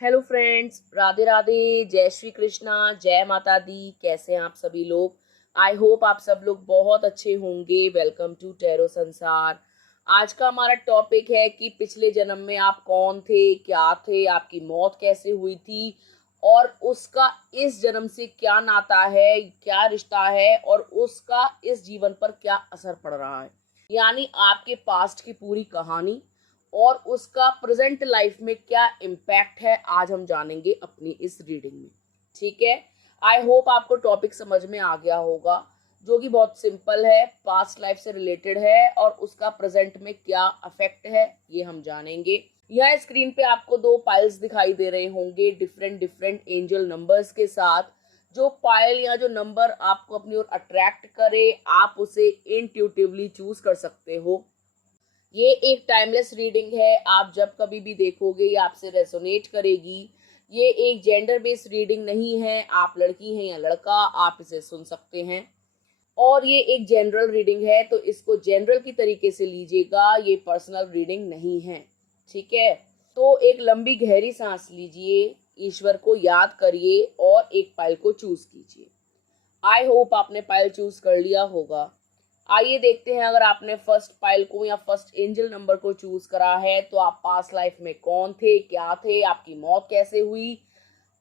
Hello friends, Radhe Radhe, जय श्री कृष्णा, जय माता दी। कैसे हैं आप सभी लोग? आई होप आप सब लोग बहुत अच्छे होंगे। वेलकम टू टैरो संसार। आज का हमारा टॉपिक है कि पिछले जन्म में आप कौन थे, क्या थे, आपकी मौत कैसे हुई थी और उसका इस जन्म से क्या नाता है, क्या रिश्ता है और उसका इस जीवन पर क्या असर पड़ रहा है। यानी आपके पास्ट की पूरी कहानी और उसका प्रेजेंट लाइफ में क्या इम्पैक्ट है, आज हम जानेंगे अपनी इस रीडिंग में। ठीक है, आई होप आपको टॉपिक समझ में आ गया होगा, जो कि बहुत सिंपल है, पास्ट लाइफ से रिलेटेड है और उसका प्रेजेंट में क्या अफेक्ट है ये हम जानेंगे। यह स्क्रीन पे आपको दो पाइल्स दिखाई दे रहे होंगे डिफरेंट डिफरेंट एंजल नंबर्स के साथ। जो पाइल या जो नंबर आपको अपनी ओर अट्रैक्ट करे, आप उसे इंट्यूटिवली चूज कर सकते हो। ये एक टाइमलेस रीडिंग है, आप जब कभी भी देखोगे ये आपसे रेजोनेट करेगी। ये एक जेंडर बेस्ड रीडिंग नहीं है, आप लड़की हैं या लड़का, आप इसे सुन सकते हैं। और ये एक जनरल रीडिंग है, तो इसको जनरल की तरीके से लीजिएगा, ये पर्सनल रीडिंग नहीं है। ठीक है, तो एक लंबी गहरी सांस लीजिए, ईश्वर को याद करिए और एक पाइल को चूज कीजिए। आई होप आपने पाइल चूज कर लिया होगा। आइए देखते हैं, अगर आपने फर्स्ट पाइल को या फर्स्ट एंजल नंबर को चूज करा है तो आप पास्ट लाइफ में कौन थे, क्या थे, आपकी मौत कैसे हुई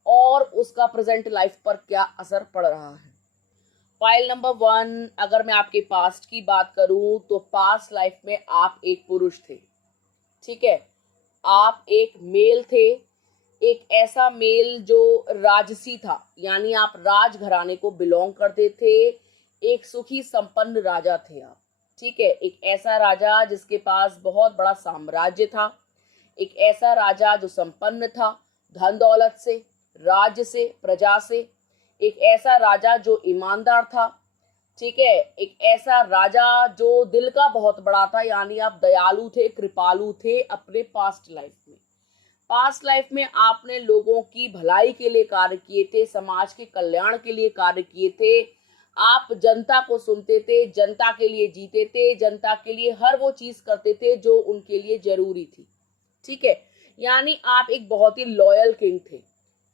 और उसका प्रेजेंट लाइफ पर क्या असर पड़ रहा है। पाइल नंबर 1, अगर मैं आपके पास्ट की बात करूं तो पास्ट लाइफ में आप एक पुरुष थे। ठीक है, आप एक मेल थे, एक ऐसा मेल जो राजसी था, यानी आप राजघराने को बिलोंग करते थे। एक सुखी संपन्न राजा थे आप। ठीक है, एक ऐसा राजा जिसके पास बहुत बड़ा साम्राज्य था, एक ऐसा राजा जो संपन्न था धन दौलत से, राज्य से, प्रजा से। एक ऐसा राजा जो ईमानदार था। ठीक है, एक ऐसा राजा जो दिल का बहुत बड़ा था, यानी आप दयालु थे, कृपालु थे अपने पास्ट लाइफ में। पास्ट लाइफ में आपने लोगों की भलाई के लिए कार्य किए थे, समाज के कल्याण के लिए कार्य किए थे। आप जनता को सुनते थे, जनता के लिए जीते थे, जनता के लिए हर वो चीज करते थे जो उनके लिए जरूरी थी। ठीक है, यानी आप एक बहुत ही लॉयल किंग थे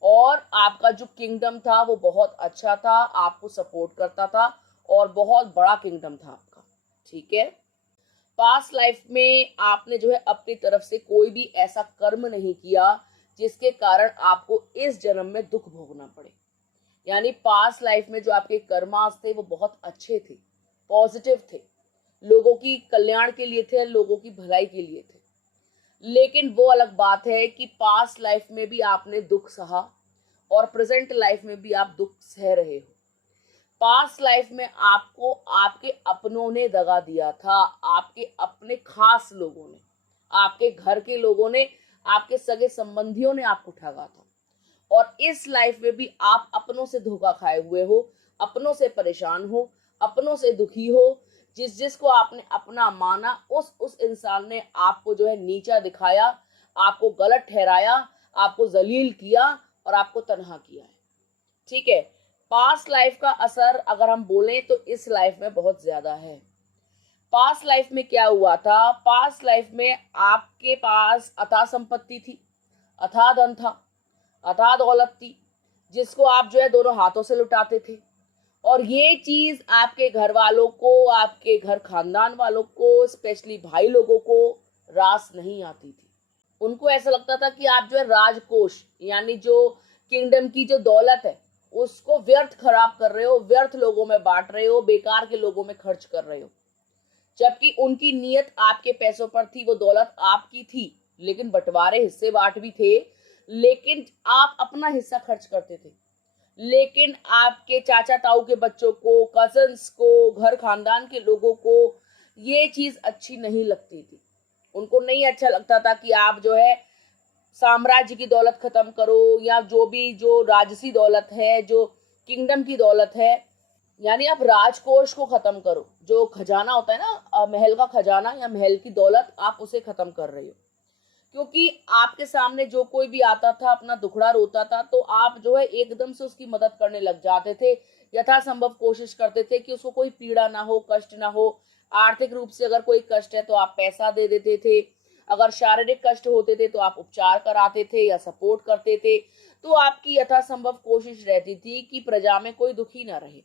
और आपका जो किंगडम था वो बहुत अच्छा था, आपको सपोर्ट करता था और बहुत बड़ा किंगडम था आपका। ठीक है, पास्ट लाइफ में आपने जो है अपनी तरफ से कोई भी ऐसा कर्म नहीं किया जिसके कारण आपको इस जन्म में दुख भोगना पड़े। यानी पास्ट लाइफ में जो आपके कर्मास थे वो बहुत अच्छे थे, पॉजिटिव थे, लोगों की कल्याण के लिए थे, लोगों की भलाई के लिए थे। लेकिन वो अलग बात है कि पास्ट लाइफ में भी आपने दुख सहा और प्रेजेंट लाइफ में भी आप दुख सह रहे हो। पास्ट लाइफ में आपको आपके अपनों ने दगा दिया था, आपके अपने खास लोगों ने, आपके घर के लोगों ने, आपके सगे संबंधियों ने आपको ठगा था। और इस लाइफ में भी आप अपनों से धोखा खाए हुए हो, अपनों से परेशान हो, अपनों से दुखी हो। जिसको आपने अपना माना उस इंसान ने आपको जो है नीचा दिखाया, आपको गलत ठहराया, आपको जलील किया और आपको तन्हा किया है। ठीक है, पास्ट लाइफ का असर अगर हम बोलें तो इस लाइफ में बहुत ज्यादा है। पास्ट लाइफ में क्या हुआ था, पास्ट लाइफ में आपके पास अथाह संपत्ति थी, अथाह धन था, अथाह दौलत थी, जिसको आप जो है दोनों हाथों से लुटाते थे। और ये चीज आपके घर वालों को, आपके घर खानदान वालों को, स्पेशली भाई लोगों को रास नहीं आती थी। उनको ऐसा लगता था कि आप जो है राजकोष, यानी जो किंगडम की जो दौलत है उसको व्यर्थ खराब कर रहे हो, व्यर्थ लोगों में बांट रहे हो, बेकार के लोगों में खर्च कर रहे हो। जबकि उनकी नीयत आपके पैसों पर थी, वो दौलत आपकी थी, लेकिन बंटवारे हिस्से बांट भी थे, लेकिन आप अपना हिस्सा खर्च करते थे। लेकिन आपके चाचा ताऊ के बच्चों को, कजन्स को, घर खानदान के लोगों को ये चीज अच्छी नहीं लगती थी। उनको नहीं अच्छा लगता था कि आप जो है साम्राज्य की दौलत खत्म करो, या जो भी जो राजसी दौलत है, जो किंगडम की दौलत है, यानी आप राजकोष को खत्म करो। जो खजाना होता है ना, महल का खजाना या महल की दौलत, आप उसे खत्म कर रहे हो। क्योंकि आपके सामने जो कोई भी आता था, अपना दुखड़ा रोता था, तो आप जो है एकदम से उसकी मदद करने लग जाते थे। यथासंभव कोशिश करते थे कि उसको कोई पीड़ा ना हो, कष्ट ना हो। आर्थिक रूप से अगर कोई कष्ट है तो आप पैसा दे देते थे, अगर शारीरिक कष्ट होते थे तो आप उपचार कराते थे या सपोर्ट करते थे। तो आपकी यथासंभव कोशिश रहती थी कि प्रजा में कोई दुखी ना रहे।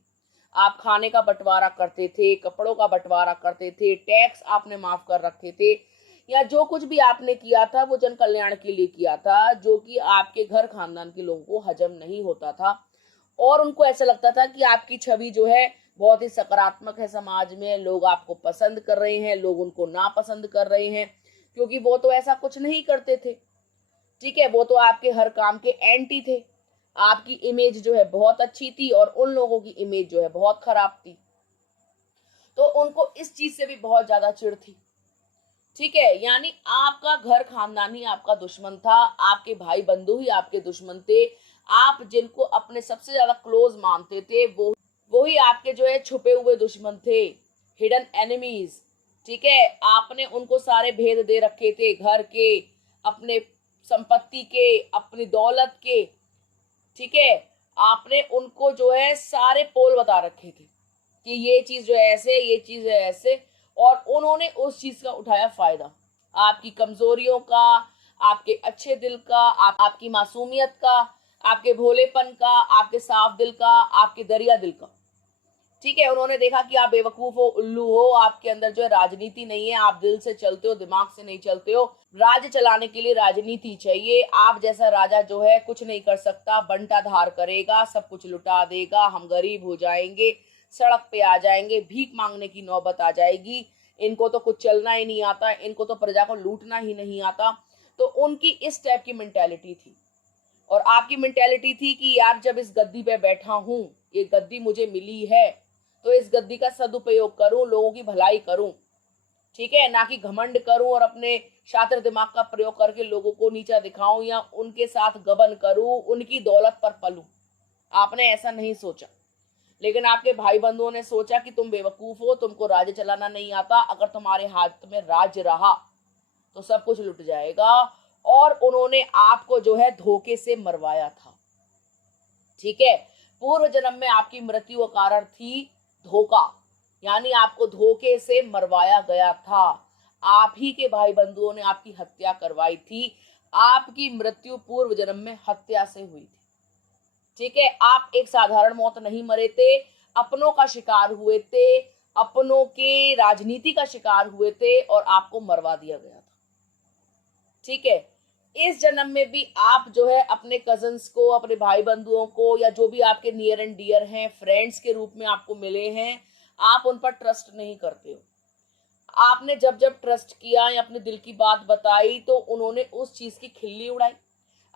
आप खाने का बंटवारा करते थे, कपड़ों का बंटवारा करते थे, टैक्स आपने माफ कर रखे थे, या जो कुछ भी आपने किया था वो जन कल्याण के लिए किया था, जो कि आपके घर खानदान के लोगों को हजम नहीं होता था। और उनको ऐसा लगता था कि आपकी छवि जो है बहुत ही सकारात्मक है, समाज में लोग आपको पसंद कर रहे हैं, लोग उनको नापसंद कर रहे हैं, क्योंकि वो तो ऐसा कुछ नहीं करते थे। ठीक है, वो तो आपके हर काम के एंटी थे। आपकी इमेज जो है बहुत अच्छी थी और उन लोगों की इमेज जो है बहुत खराब थी। तो उनको इस चीज से भी बहुत ज्यादा चिढ़ थी। ठीक है, यानी आपका घर खानदान ही आपका दुश्मन था, आपके भाई बंधु ही आपके दुश्मन थे। आप जिनको अपने सबसे ज्यादा क्लोज मानते थे वो ही आपके जो है छुपे हुए दुश्मन थे, हिडन एनिमीज। ठीक है, आपने उनको सारे भेद दे रखे थे, घर के, अपने संपत्ति के, अपनी दौलत के। ठीक है, आपने उनको जो है सारे पोल बता रखे थे कि ये चीज जो है ऐसे, ये चीज है ऐसे, और उन्होंने उस चीज का उठाया फायदा, आपकी कमजोरियों का, आपके अच्छे दिल का, आपकी मासूमियत का, आपके भोलेपन का, आपके साफ दिल का, आपके दरिया दिल का। ठीक है, उन्होंने देखा कि आप बेवकूफ हो, उल्लू हो, आपके अंदर जो है राजनीति नहीं है, आप दिल से चलते हो, दिमाग से नहीं चलते हो। राज्य चलाने के लिए राजनीति चाहिए। आप जैसा राजा जो है कुछ नहीं कर सकता, बंटा धार करेगा, सब कुछ लुटा देगा, हम गरीब हो जाएंगे, सड़क पे आ जाएंगे, भीख मांगने की नौबत आ जाएगी, इनको तो कुछ चलना ही नहीं आता, इनको तो प्रजा को लूटना ही नहीं आता। तो उनकी इस टाइप की मेंटेलिटी थी। और आपकी मेंटेलिटी थी कि यार जब इस गद्दी पे बैठा हूं, ये गद्दी मुझे मिली है, तो इस गद्दी का सदुपयोग करूं, लोगों की भलाई करूं। ठीक है, ना कि घमंड करूं और अपने शातिर दिमाग का प्रयोग करके लोगों को नीचा दिखाऊं या उनके साथ गबन करूं, उनकी दौलत पर पलूं। आपने ऐसा नहीं सोचा, लेकिन आपके भाई बंधुओं ने सोचा कि तुम बेवकूफ हो, तुमको राज्य चलाना नहीं आता, अगर तुम्हारे हाथ में राज्य रहा तो सब कुछ लुट जाएगा। और उन्होंने आपको जो है धोखे से मरवाया था। ठीक है, पूर्व जन्म में आपकी मृत्यु का कारण थी धोखा, यानी आपको धोखे से मरवाया गया था। आप ही के भाई बंधुओं ने आपकी हत्या करवाई थी। आपकी मृत्यु पूर्व जन्म में हत्या से हुई थी। ठीक है, आप एक साधारण मौत नहीं मरे थे, अपनों का शिकार हुए थे, अपनों के राजनीति का शिकार हुए थे और आपको मरवा दिया गया था। ठीक है, इस जन्म में भी आप जो है अपने कजन्स को, अपने भाई बंधुओं को, या जो भी आपके नियर एंड डियर हैं, फ्रेंड्स के रूप में आपको मिले हैं, आप उन पर ट्रस्ट नहीं करते हो। आपने जब जब ट्रस्ट किया या अपने दिल की बात बताई तो उन्होंने उस चीज की खिल्ली उड़ाई,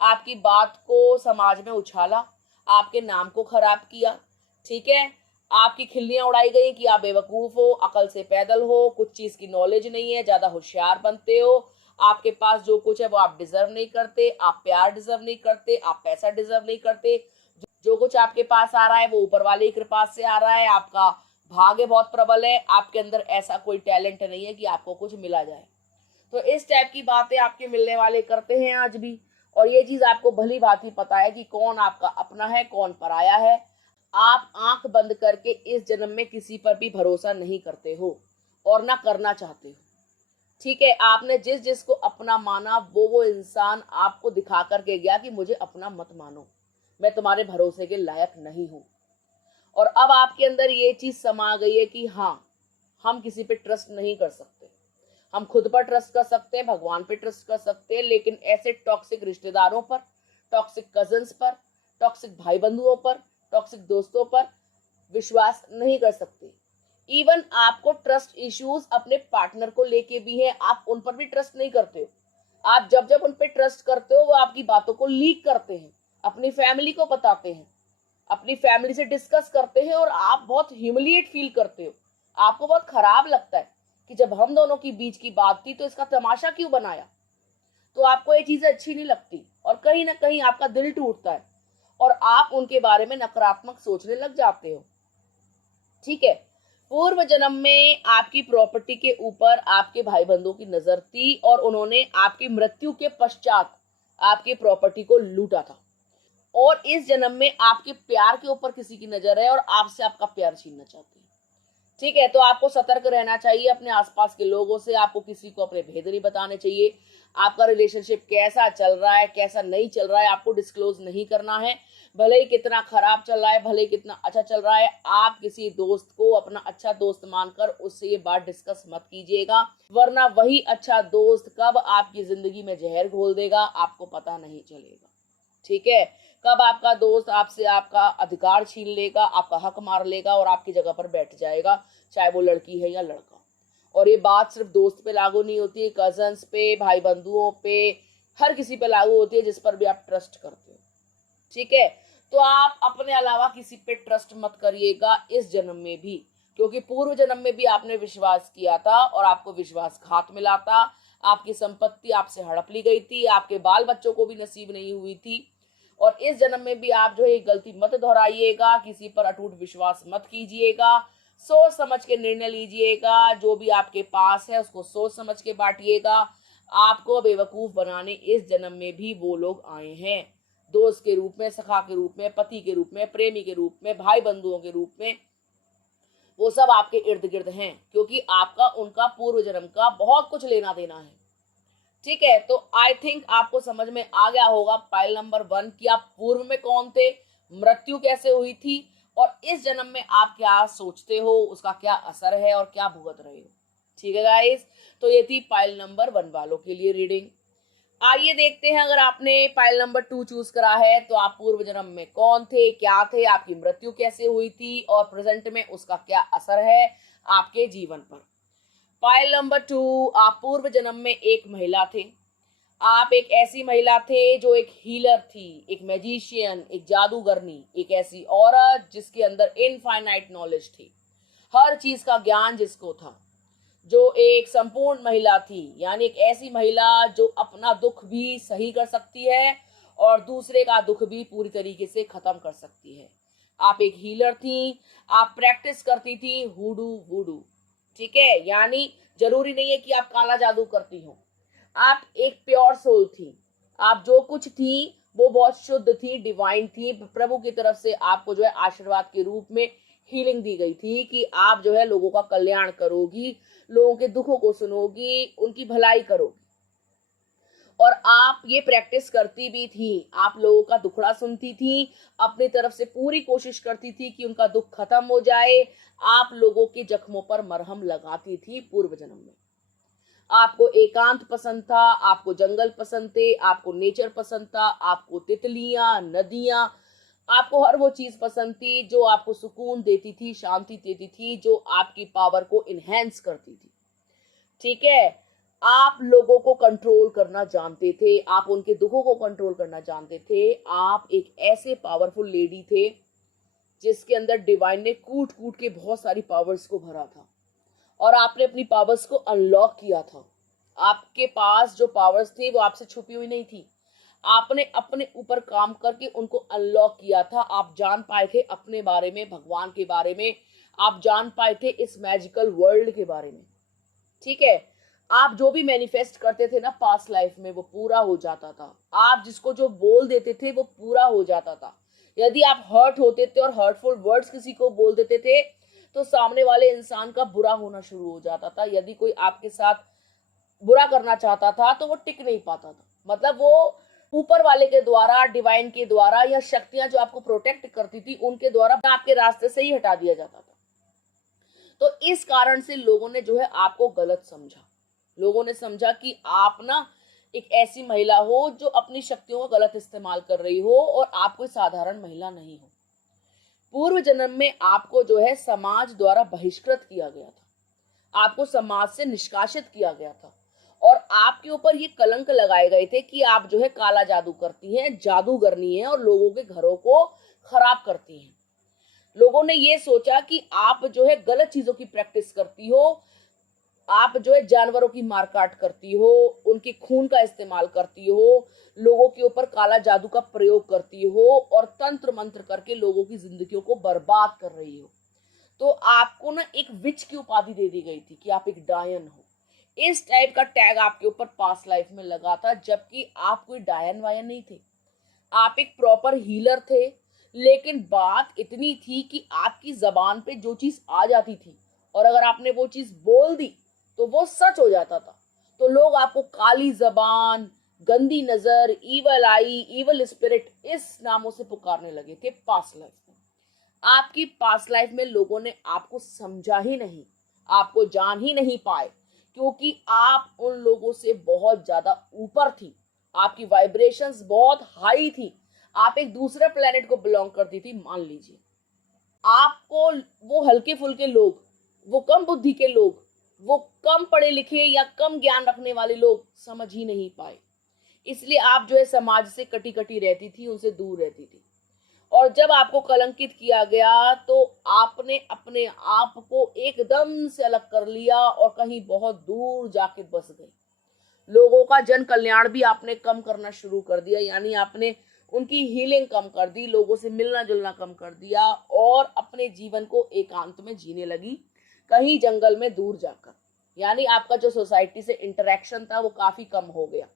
आपकी बात को समाज में उछाला, आपके नाम को खराब किया। ठीक है, आपकी खिल्लियां उड़ाई गई कि आप बेवकूफ हो, अकल से पैदल हो, कुछ चीज की नॉलेज नहीं है, ज्यादा होशियार बनते हो, आपके पास जो कुछ है वो आप डिजर्व नहीं करते, आप प्यार डिजर्व नहीं करते, आप पैसा डिजर्व नहीं करते, जो कुछ आपके पास आ रहा है वो ऊपर वाले की कृपा से आ रहा है, आपका भाग्य बहुत प्रबल है, आपके अंदर ऐसा कोई टैलेंट नहीं है कि आपको कुछ मिला जाए। तो इस टाइप की बातें आपके मिलने वाले करते हैं आज भी। और ये चीज आपको भली भांति पता है कि कौन आपका अपना है, कौन पराया है। आप आंख बंद करके इस जन्म में किसी पर भी भरोसा नहीं करते हो और ना करना चाहते हो। ठीक है, आपने जिस जिसको अपना माना वो इंसान आपको दिखा करके गया कि मुझे अपना मत मानो, मैं तुम्हारे भरोसे के लायक नहीं हूं। और अब आपके अंदर ये चीज समा गई है कि हाँ, हम किसी पे ट्रस्ट नहीं कर सकते। हम खुद पर ट्रस्ट कर सकते हैं, भगवान पे ट्रस्ट कर सकते हैं, लेकिन ऐसे टॉक्सिक रिश्तेदारों पर, टॉक्सिक कजन्स पर, टॉक्सिक भाई बंधुओं पर, टॉक्सिक दोस्तों पर विश्वास नहीं कर सकते। इवन आपको ट्रस्ट इश्यूज अपने पार्टनर को लेके भी हैं, आप उन पर भी ट्रस्ट नहीं करते हो। आप जब जब उन पर ट्रस्ट करते हो वो आपकी बातों को लीक करते हैं, अपनी फैमिली को बताते हैं, अपनी फैमिली से डिस्कस करते हैं, और आप बहुत ह्यूमिलिएट फील करते हो। आपको बहुत खराब लगता है कि जब हम दोनों के बीच की बात थी तो इसका तमाशा क्यों बनाया। तो आपको ये चीजें अच्छी नहीं लगती और कहीं ना कहीं आपका दिल टूटता है और आप उनके बारे में नकारात्मक सोचने लग जाते हो। ठीक है, पूर्व जन्म में आपकी प्रॉपर्टी के ऊपर आपके भाई बंधुओं की नजर थी और उन्होंने आपकी मृत्यु के पश्चात आपकी प्रॉपर्टी को लूटा था। और इस जन्म में आपके प्यार के ऊपर किसी की नजर है और आपसे आपका प्यार छीनना चाहते हैं। ठीक है, तो आपको सतर्क रहना चाहिए अपने आसपास के लोगों से, आपको किसी को अपने भेद नहीं बताने चाहिए। आपका रिलेशनशिप कैसा चल रहा है, कैसा नहीं चल रहा है, आपको डिस्क्लोज नहीं करना है। भले ही कितना खराब चल रहा है, भले ही कितना अच्छा चल रहा है, आप किसी दोस्त को अपना अच्छा दोस्त मानकर उससे ये बात डिस्कस मत कीजिएगा, वरना वही अच्छा दोस्त कब आपकी जिंदगी में जहर घोल देगा आपको पता नहीं चलेगा। ठीक है, कब आपका दोस्त आपसे आपका अधिकार छीन लेगा, आपका हक मार लेगा और आपकी जगह पर बैठ जाएगा, चाहे वो लड़की है या लड़का। और ये बात सिर्फ दोस्त पे लागू नहीं होती है, कजन्स पे, भाई बंधुओं पे, हर किसी पे लागू होती है जिस पर भी आप ट्रस्ट करते हो। ठीक है, तो आप अपने अलावा किसी पे ट्रस्ट मत करिएगा इस जन्म में भी, क्योंकि पूर्व जन्म में भी आपने विश्वास किया था और आपको विश्वासघात मिला था, आपकी संपत्ति आपसे हड़प ली गई थी, आपके बाल बच्चों को भी नसीब नहीं हुई थी। और इस जन्म में भी आप जो है गलती मत दोहराइएगा, किसी पर अटूट विश्वास मत कीजिएगा, सोच समझ के निर्णय लीजिएगा, जो भी आपके पास है उसको सोच समझ के बांटिएगा। आपको बेवकूफ बनाने इस जन्म में भी वो लोग आए हैं, दोस्त के रूप में, सखा के रूप में, पति के रूप में, प्रेमी के रूप में, भाई बंधुओं के रूप में, वो सब आपके इर्द गिर्द हैं, क्योंकि आपका उनका पूर्व जन्म का बहुत कुछ लेना देना है। ठीक है, तो आई थिंक आपको समझ में आ गया होगा पाइल नंबर 1 कि आप पूर्व में कौन थे, मृत्यु कैसे हुई थी, और इस जन्म में आप क्या सोचते हो, उसका क्या असर है और क्या भुगत रहे हो। ठीक है गाइस, तो ये थी पाइल नंबर 1 वालों के लिए रीडिंग। आइए देखते हैं, अगर आपने पाइल नंबर 2 चूज करा है तो आप पूर्व जन्म में कौन थे, क्या थे, आपकी मृत्यु कैसे हुई थी और प्रेजेंट में उसका क्या असर है आपके जीवन पर। पाइल नंबर 2, आप पूर्व जन्म में एक महिला थे। आप एक ऐसी महिला थे जो एक हीलर थी, एक मैजिशियन, एक जादूगरनी, एक ऐसी औरत जिसके अंदर इनफाइनाइट नॉलेज थी, हर चीज का ज्ञान जिसको था, जो एक संपूर्ण महिला थी, यानी एक ऐसी महिला जो अपना दुख भी सही कर सकती है और दूसरे का दुख भी पूरी तरीके से खत्म कर सकती है। आप एक हीलर थी, आप प्रैक्टिस करती थी हुडू वुडू। ठीक है, यानी जरूरी नहीं है कि आप काला जादू करती हो, आप एक प्योर सोल थी, आप जो कुछ थी वो बहुत शुद्ध थी, डिवाइन थी, प्रभु की तरफ से आपको जो है आशीर्वाद के रूप में हीलिंग दी गई थी कि आप जो है लोगों का कल्याण करोगी, लोगों के दुखों को सुनोगी, उनकी भलाई करोगी। और आप ये प्रैक्टिस करती भी थी, आप लोगों का दुखड़ा सुनती थी, अपनी तरफ से पूरी कोशिश करती थी कि उनका दुख खत्म हो जाए, आप लोगों के जख्मों पर मरहम लगाती थी पूर्व जन्म में। आपको एकांत पसंद था, आपको जंगल पसंद थे, आपको नेचर पसंद था, आपको तितलियां, नदियां, आपको हर वो चीज पसंद थी जो आपको सुकून देती थी, शांति देती थी, जो आपकी पावर को इनहेंस करती थी। ठीक है, आप लोगों को कंट्रोल करना जानते थे, आप उनके दुखों को कंट्रोल करना जानते थे, आप एक ऐसे पावरफुल लेडी थे जिसके अंदर डिवाइन ने कूट कूट के बहुत सारी पावर्स को भरा था और आपने अपनी पावर्स को अनलॉक किया था। आपके पास जो पावर्स थी वो आपसे छुपी हुई नहीं थी, आपने अपने ऊपर काम करके उनको अनलॉक किया था। आप जान पाए थे अपने बारे में, भगवान के बारे में, आप जान पाए थे इस मैजिकल वर्ल्ड के बारे में। ठीक है, आप जो भी मैनिफेस्ट करते थे ना पास्ट लाइफ में वो पूरा हो जाता था, आप जिसको जो बोल देते थे वो पूरा हो जाता था। यदि आप हर्ट होते थे और हर्टफुल वर्ड्स किसी को बोल देते थे तो सामने वाले इंसान का बुरा होना शुरू हो जाता था। यदि कोई आपके साथ बुरा करना चाहता था तो वो टिक नहीं पाता था, मतलब वो ऊपर वाले के द्वारा, डिवाइन के द्वारा, या शक्तियां जो आपको प्रोटेक्ट करती थी उनके द्वारा आपके रास्ते से ही हटा दिया जाता था। तो इस कारण से लोगों ने जो है आपको गलत समझा, लोगों ने समझा कि आप ना एक ऐसी महिला हो जो अपनी शक्तियों का गलत इस्तेमाल कर रही हो और आप कोई साधारण महिला नहीं हो। पूर्व जन्म में आपको जो है समाज द्वारा बहिष्कृत किया गया था, आपको समाज से निष्कासित किया गया था और आपके ऊपर ये कलंक लगाए गए थे कि आप जो है काला जादू करती हैं, जादूगरनी हैं और लोगों के घरों को खराब करती हैं। लोगों ने ये सोचा कि आप जो है गलत चीजों की प्रैक्टिस करती हो, आप जो है जानवरों की मारकाट करती हो, उनके खून का इस्तेमाल करती हो, लोगों के ऊपर काला जादू का प्रयोग करती हो और तंत्र मंत्र करके लोगों की जिंदगियों को बर्बाद कर रही हो। तो आपको ना एक विच की उपाधि दे दी गई थी कि आप एक डायन हो। इस टाइप का टैग आपके ऊपर पास्ट लाइफ में लगा था, जबकि आप कोई डायन वायन नहीं थे, आप एक प्रॉपर हीलर थे। लेकिन बात इतनी थी कि आपकी जबान पे जो चीज आ जाती थी और अगर आपने वो चीज बोल दी तो वो सच हो जाता था। तो लोग आपको काली जबान, गंदी नजर, इवल आई, इवल स्पिरिट इस नामों से पुकारने लगे थे पास्ट लाइफ में। आपकी पास्ट लाइफ में लोगों ने आपको समझा ही नहीं, आपको जान ही नहीं पाए, क्योंकि आप उन लोगों से बहुत ज्यादा ऊपर थी। आपकी वाइब्रेशंस बहुत हाई थी। आप एक दूसरे प्लेनेट को बिलोंग करती थी मान लीजिए। आपको वो हल्के फुल्के लोग, वो कम बुद्धि के लोग, वो कम पढ़े लिखे या कम ज्ञान रखने वाले लोग समझ ही नहीं पाए। इसलिए आप जो है समाज से कटी कटी रहती थी, उनसे दूर रहती थी। और जब आपको कलंकित किया गया तो आपने अपने आप को एकदम से अलग कर लिया और कहीं बहुत दूर जाके बस गए। लोगों का जन कल्याण भी आपने कम करना शुरू कर दिया, यानी आपने उनकी हीलिंग कम कर दी, लोगों से मिलना जुलना कम कर दिया और अपने जीवन को एकांत में जीने लगी, कहीं जंगल में दूर जाकर। यानी आपका जो सोसाइटी से इंटरेक्शन था वो काफी कम हो गया,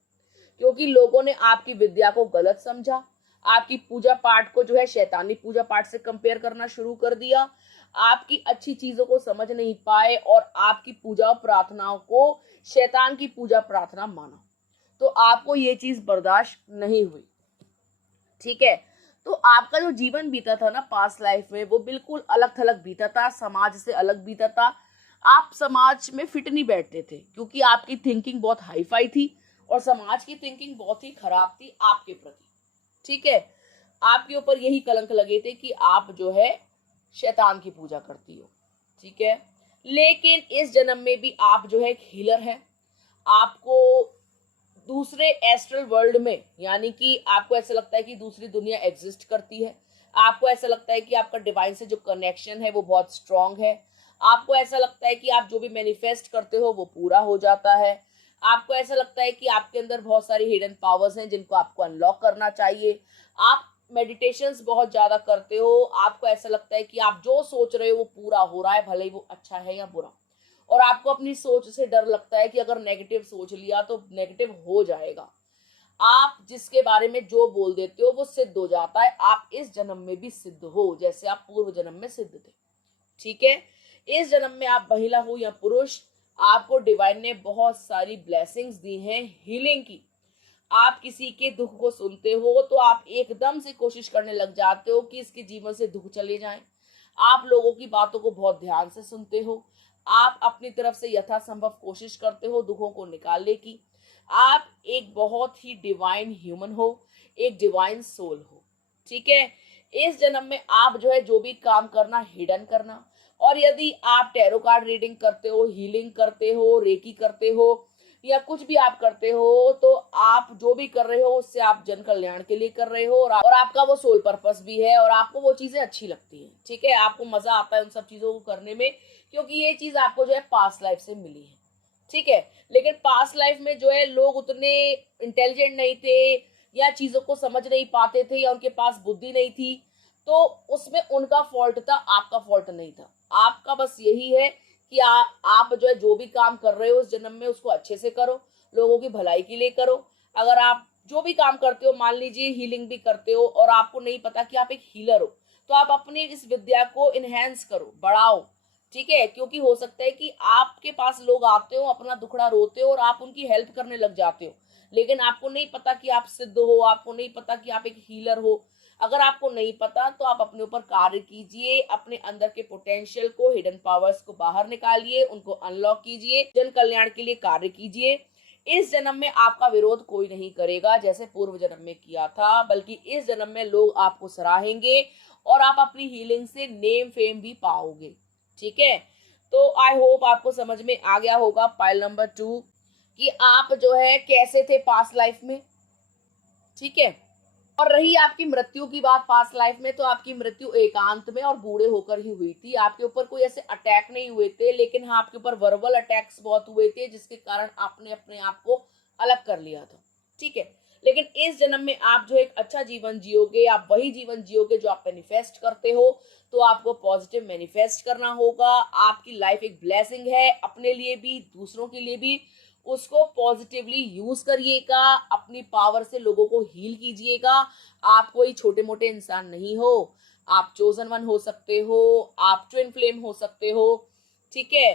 क्योंकि लोगों ने आपकी विद्या को गलत समझा। आपकी पूजा पाठ को जो है शैतानी पूजा पाठ से कंपेयर करना शुरू कर दिया। आपकी अच्छी चीजों को समझ नहीं पाए और आपकी पूजा प्रार्थनाओं को शैतान की पूजा प्रार्थना माना। तो आपको ये चीज बर्दाश्त नहीं हुई। ठीक है, तो आपका जो जीवन बीता था ना पास्ट लाइफ में, वो बिल्कुल अलग थलग बीता था, समाज से अलग बीता था। आप समाज में फिट नहीं बैठते थे, क्योंकि आपकी थिंकिंग बहुत हाई फाई थी और समाज की थिंकिंग बहुत ही खराब थी आपके प्रति। ठीक है, आपके ऊपर यही कलंक लगे थे कि आप जो है शैतान की पूजा करती हो। ठीक है, लेकिन इस जन्म में भी आप जो है एक हीलर है। आपको दूसरे एस्ट्रल वर्ल्ड में, यानी कि आपको ऐसा लगता है कि दूसरी दुनिया एग्जिस्ट करती है। आपको ऐसा लगता है कि आपका डिवाइन से जो कनेक्शन है वो बहुत स्ट्रांग है। आपको ऐसा लगता है कि आप जो भी मैनिफेस्ट करते हो वो पूरा हो जाता है। आपको ऐसा लगता है कि आपके अंदर बहुत सारी हिडन पावर्स हैं जिनको आपको अनलॉक करना चाहिए। आप मेडिटेशंस बहुत ज्यादा करते हो। आपको ऐसा लगता है कि आप जो सोच रहे हो वो पूरा हो रहा है, भले ही वो अच्छा है या बुरा। और आपको अपनी सोच से डर लगता है कि अगर नेगेटिव सोच लिया तो नेगेटिव हो जाएगा। आप जिसके बारे में जो बोल देते हो वो सिद्ध हो जाता है। आप इस जन्म में भी सिद्ध हो जैसे आप पूर्व जन्म में सिद्ध थे। ठीक है, इस जन्म में आप महिला हो या पुरुष, आपको डिवाइन ने बहुत सारी ब्लेसिंग्स दी हैं हीलिंग की। आप किसी के दुख को सुनते हो तो आप एकदम से कोशिश करने लग जाते हो कि इसके जीवन से दुख चले जाएं। आप लोगों की बातों को बहुत ध्यान से सुनते हो। आप अपनी तरफ से यथासंभव कोशिश करते हो दुखों को निकालने की। आप एक बहुत ही डिवाइन ह्यूमन हो, एक डिवाइन सोल हो। ठीक है, इस जन्म में आप जो है जो भी काम करना हिडन करना। और यदि आप टैरो कार्ड रीडिंग करते हो, हीलिंग करते हो, रेकी करते हो या कुछ भी आप करते हो, तो आप जो भी कर रहे हो उससे आप जन कल्याण के लिए कर रहे हो और आपका वो सोल पर्पस भी है और आपको वो चीजें अच्छी लगती हैं। ठीक है, आपको मजा आता है उन सब चीजों को करने में, क्योंकि ये चीज आपको जो है पास्ट लाइफ से मिली है। ठीक है, लेकिन पास्ट लाइफ में जो है लोग उतने इंटेलिजेंट नहीं थे या चीजों को समझ नहीं पाते थे या उनके पास बुद्धि नहीं थी, तो उसमें उनका फॉल्ट था, आपका फॉल्ट नहीं था। आपका बस यही है कि आप जो है जो भी काम कर रहे हो उस जन्म में उसको अच्छे से करो, लोगों की भलाई के लिए करो। अगर आप जो भी काम करते हो, मान लीजिए हीलिंग भी करते हो और आपको नहीं पता कि आप एक हीलर हो, तो आप अपनी इस विद्या को इनहेंस करो, बढ़ाओ। ठीक है, क्योंकि हो सकता है कि आपके पास लोग आते हो, अपना दुखड़ा रोते हो और आप उनकी हेल्प करने लग जाते हो, लेकिन आपको नहीं पता कि आप सिद्ध हो, आपको नहीं पता कि आप एक हीलर हो। अगर आपको नहीं पता तो आप अपने ऊपर कार्य कीजिए, अपने अंदर के पोटेंशियल को, हिडन पावर्स को बाहर निकालिए, उनको अनलॉक कीजिए, जन कल्याण के लिए कार्य कीजिए। इस जन्म में आपका विरोध कोई नहीं करेगा जैसे पूर्व जन्म में किया था, बल्कि इस जन्म में लोग आपको सराहेंगे और आप अपनी हीलिंग से नेम फेम भी पाओगे। ठीक है, तो आई होप आपको समझ में आ गया होगा पाइल नंबर 2 कि आप जो है कैसे थे पास्ट लाइफ में। ठीक है, और रही आपकी मृत्यु की बात पास्ट लाइफ में, तो आपकी मृत्यु एकांत में और बूढ़े होकर ही हुई थी। आपके ऊपर कोई ऐसे अटैक नहीं हुए थे, लेकिन हाँ आपके ऊपर वर्बल अटैक्स बहुत हुए थे जिसके कारण आपने अपने आप को अलग कर लिया था। ठीक है, लेकिन इस जन्म में आप जो एक अच्छा जीवन जियोगे, आप वही जीवन जियोगे जो आप मैनिफेस्ट करते हो। तो आपको पॉजिटिव मैनिफेस्ट करना होगा। आपकी लाइफ एक ब्लेसिंग है, अपने लिए भी दूसरों के लिए भी। उसको पॉजिटिवली यूज करिएगा, अपनी पावर से लोगों को हील कीजिएगा। आप कोई छोटे मोटे इंसान नहीं हो, आप चोजन वन हो सकते हो, आप ट्विन फ्लेम हो सकते हो। ठीक है।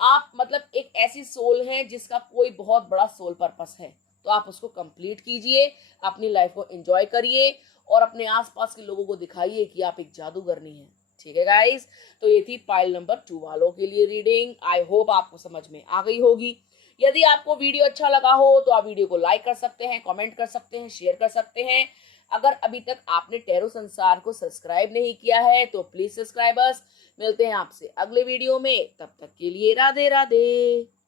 आप मतलब एक ऐसी सोल है जिसका कोई बहुत बड़ा सोल पर्पस है, तो आप उसको कंप्लीट कीजिए, अपनी लाइफ को एंजॉय करिए और अपने आसपास के लोगों को दिखाइए कि आप एक जादूगरनी हैं। ठीक है गाइस, तो ये थी पाइल नंबर 2 वालों के लिए रीडिंग। आई होप आपको समझ में आ गई होगी। यदि आपको वीडियो अच्छा लगा हो तो आप वीडियो को लाइक कर सकते हैं, कमेंट कर सकते हैं, शेयर कर सकते हैं। अगर अभी तक आपने टैरो संसार को सब्सक्राइब नहीं किया है तो प्लीज सब्सक्राइबर्स। मिलते हैं आपसे अगले वीडियो में, तब तक के लिए राधे राधे।